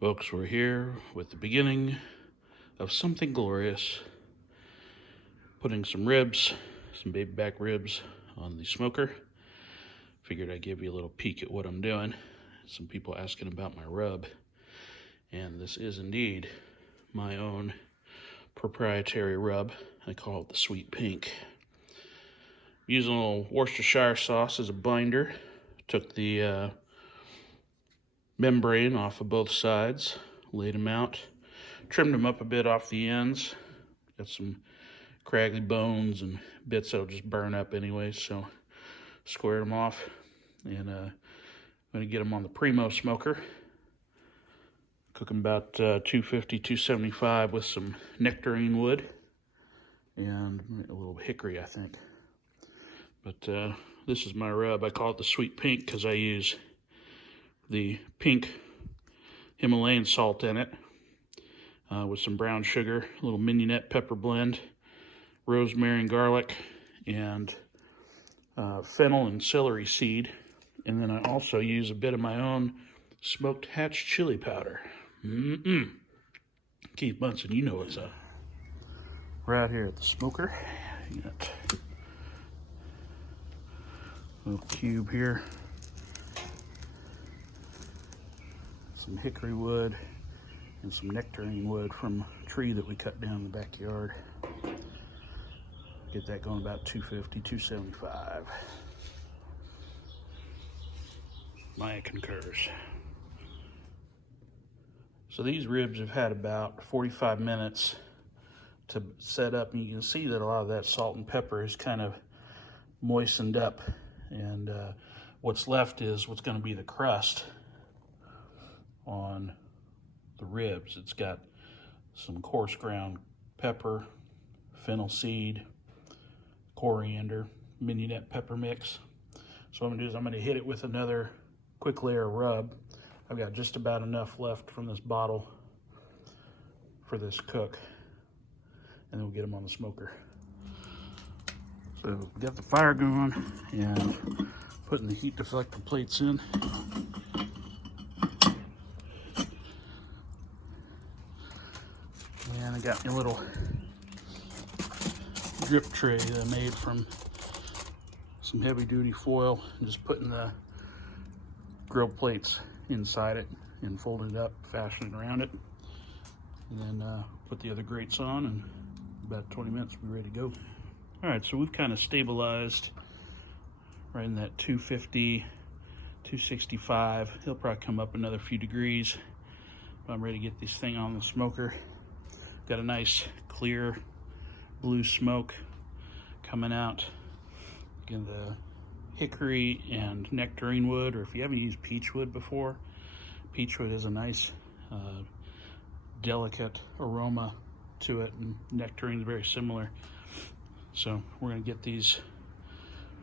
Folks, we're here with the beginning of something glorious. Putting some ribs, some baby back ribs on the smoker. Figured I'd give you a little peek at what I'm doing. Some people asking about my rub. And this is indeed my own proprietary rub. I call it the Sweet Pink. Using a little Worcestershire sauce as a binder. Took the membrane off of both sides, laid them out, trimmed them up a bit off the ends. Got some craggly bones and bits that'll just burn up anyway, so squared them off. And I'm going to get them on the Primo smoker. Cook them about 250, 275 with some nectarine wood and a little hickory, I think. But this is my rub. I call it the Sweet Pink because I use the pink Himalayan salt in it with some brown sugar, a little mignonette pepper blend, rosemary and garlic, and fennel and celery seed. And then I also use a bit of my own smoked hatch chili powder. Keith Bunsen, you know what's up. Right here at the smoker, you got a little cube here. Some hickory wood and some nectarine wood from a tree that we cut down in the backyard. Get that going about 250, 275. Maya concurs. So these ribs have had about 45 minutes to set up, and you can see that a lot of that salt and pepper is kind of moistened up, and what's left is what's going to be the crust on the ribs. It's got some coarse ground pepper, fennel seed, coriander, mignonette pepper mix. So what I'm going to do is I'm going to hit it with another quick layer of rub. I've got just about enough left from this bottle for this cook, and then we'll get them on the smoker. So we got the fire going and putting the heat deflector plates in. And I got my little drip tray that I made from some heavy duty foil, and just putting the grill plates inside it and folding it up, fashioning around it, and then put the other grates on, and about 20 minutes we'll be ready to go. All right, so we've kind of stabilized right in that 250, 265. It'll probably come up another few degrees, but I'm ready to get this thing on the smoker. Got a nice clear blue smoke coming out. Again, the hickory and nectarine wood, or if you haven't used peach wood before, peach wood is a nice delicate aroma to it, and nectarine is very similar. So we're going to get these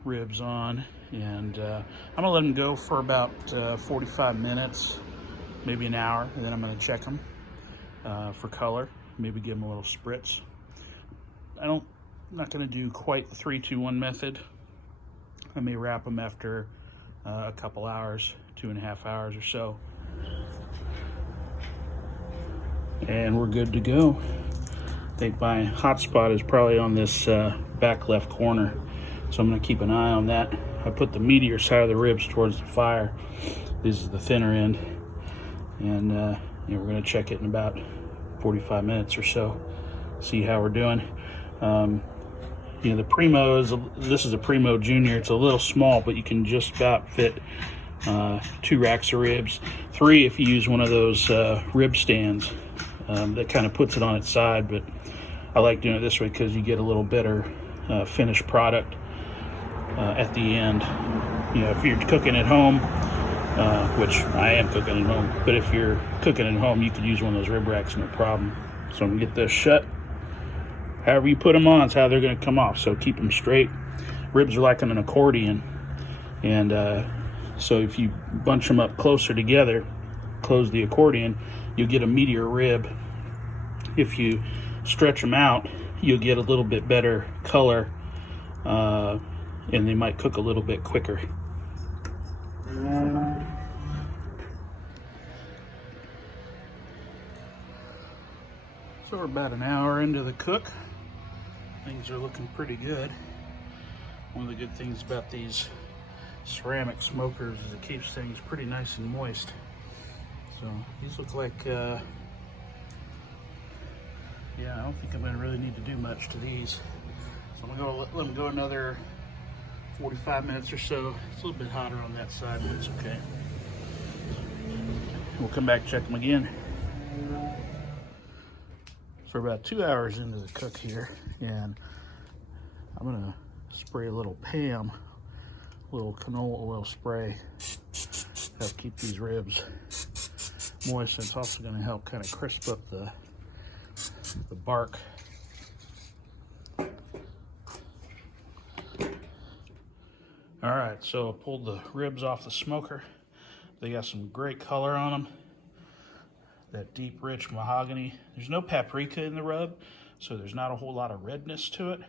ribs on, and I'm going to let them go for about 45 minutes, maybe an hour, and then I'm going to check them for color. Maybe give them a little spritz. I'm not going to do quite the 3-2-1 method. I may wrap them after a couple hours, 2.5 hours or so. And we're good to go. I think my hot spot is probably on this back left corner, so I'm going to keep an eye on that. I put the meatier side of the ribs towards the fire. This is the thinner end, and we're going to check it in about 45 minutes or so, see how we're doing. The Primo this is a Primo Junior. It's a little small, but you can just about fit 2 racks of ribs, 3 if you use one of those rib stands that kind of puts it on its side. But I like doing it this way because you get a little better finished product at the end. If you're cooking at home, which I am cooking at home, but if you're cooking at home, you could use one of those rib racks, no problem. So I'm gonna get this shut. However you put them on, it's how they're gonna come off, so keep them straight. Ribs are like an accordion, and so if you bunch them up closer together, close the accordion, you'll get a meatier rib. If you stretch them out, you'll get a little bit better color, and they might cook a little bit quicker. So we're about an hour into the cook. Things are looking pretty good. One of the good things about these ceramic smokers is it keeps things pretty nice and moist. So these look like, yeah, I don't think I'm gonna really need to do much to these. So I'm gonna let them go another 45 minutes or so. It's a little bit hotter on that side, but it's okay. We'll come back and check them again. So we're about 2 hours into the cook here, and I'm gonna spray a little Pam, a little canola oil spray, help keep these ribs moist, and it's also gonna help kind of crisp up the bark. All right, so I pulled the ribs off the smoker. They got some great color on them. That deep, rich mahogany. There's no paprika in the rub, so there's not a whole lot of redness to it.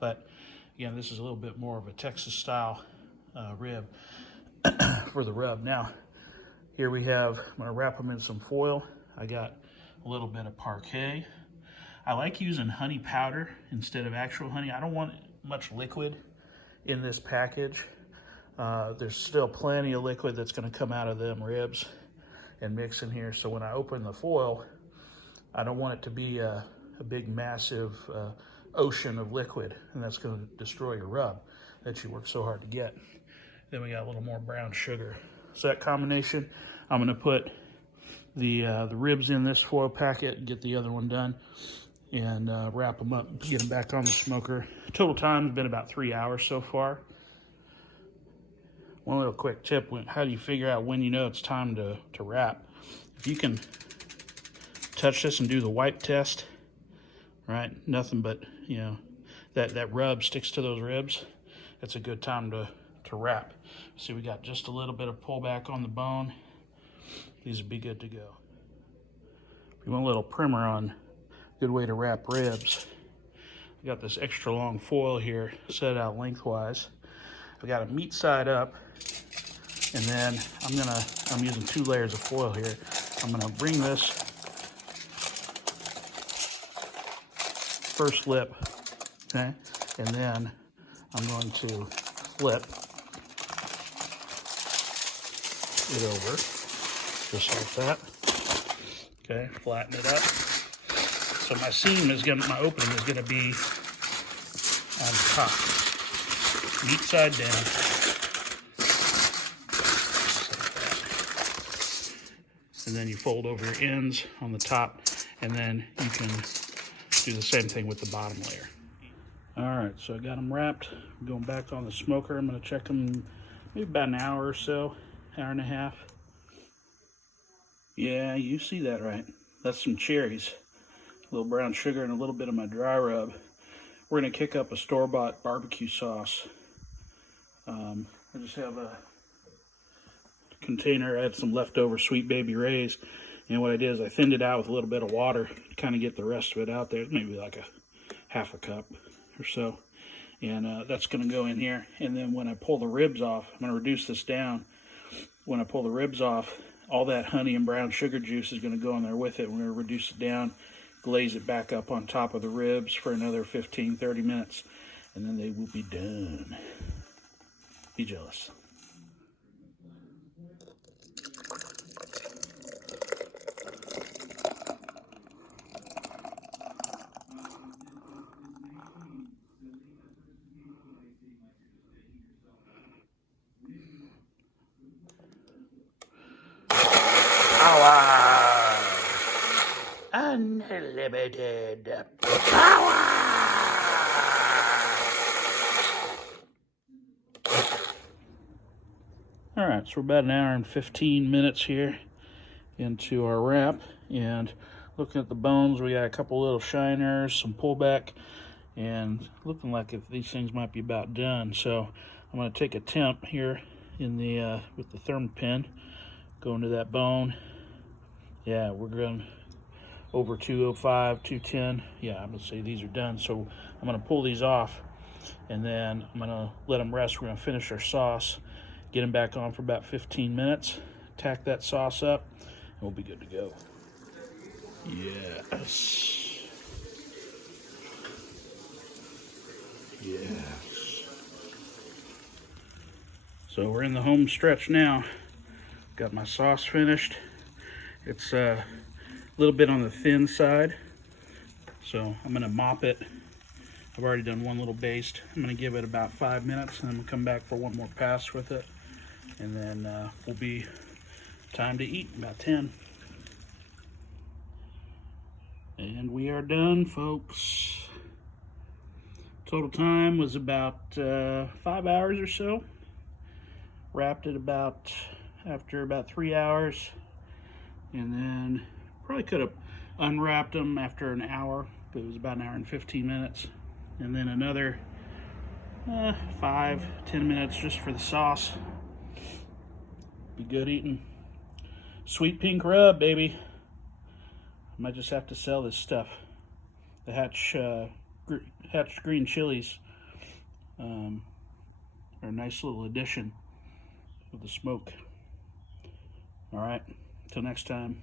But again, this is a little bit more of a Texas style rib for the rub. Now, here we have, I'm gonna wrap them in some foil. I got a little bit of parquet. I like using honey powder instead of actual honey. I don't want much liquid in this package. There's still plenty of liquid that's gonna come out of them ribs and mix in here. So when I open the foil, I don't want it to be a big, massive ocean of liquid, and that's gonna destroy your rub that you work so hard to get. Then we got a little more brown sugar. So that combination, I'm gonna put the ribs in this foil packet and get the other one done, and wrap them up and get them back on the smoker. Total time has been about 3 hours so far. One little quick tip, how do you figure out when you know it's time to wrap? If you can touch this and do the wipe test, right? Nothing but, you know, that rub sticks to those ribs. It's a good time to wrap. See, we got just a little bit of pullback on the bone. These would be good to go. If you want a little primer on good way to wrap ribs, I got this extra long foil here set out lengthwise. I got a meat side up, and then I'm using 2 layers of foil here. I'm gonna bring this first lip, okay, and then I'm going to flip it over, just like that. Okay, flatten it up. So my seam is my opening is gonna be on top. Meat side down. And then you fold over your ends on the top, and then you can do the same thing with the bottom layer. All right, so I got them wrapped. I'm going back on the smoker. I'm gonna check them maybe about an hour or so, hour and a half. Yeah, you see that right. That's some cherries, a little brown sugar, and a little bit of my dry rub. We're gonna kick up a store-bought barbecue sauce. I just have a container. I had some leftover Sweet Baby Ray's, and what I did is I thinned it out with a little bit of water to kind of get the rest of it out there, maybe like a half a cup or so. And that's going to go in here. And then when I pull the ribs off, I'm going to reduce this down. When I pull the ribs off, all that honey and brown sugar juice is going to go in there with it. We're going to reduce it down, glaze it back up on top of the ribs for another 15-30 minutes, and then they will be done. Be jealous. Power! Unlimited power! All right, so we're about an hour and 15 minutes here into our wrap, and looking at the bones, we got a couple little shiners, some pullback, and looking like if these things might be about done. So I'm going to take a temp here in the with the thermopin, go into that bone. Yeah, we're going over 205, 210. Yeah, I'm going to say these are done. So I'm going to pull these off, and then I'm going to let them rest. We're going to finish our sauce, get them back on for about 15 minutes, tack that sauce up, and we'll be good to go. Yes. Yes. So we're in the home stretch now. Got my sauce finished. It's a little bit on the thin side, so I'm gonna mop it. I've already done one little baste. I'm gonna give it about 5 minutes, and then we'll come back for one more pass with it, and then will be time to eat, about 10. And we are done, folks. Total time was about 5 hours or so. Wrapped it after about 3 hours, and then probably could have unwrapped them after an hour, but it was about an hour and 15 minutes, and then another 5-10 minutes just for the sauce. Be good eating. Sweet pink rub, baby. I might just have to sell this stuff. The hatched green chilies are a nice little addition with the smoke. All right, till next time.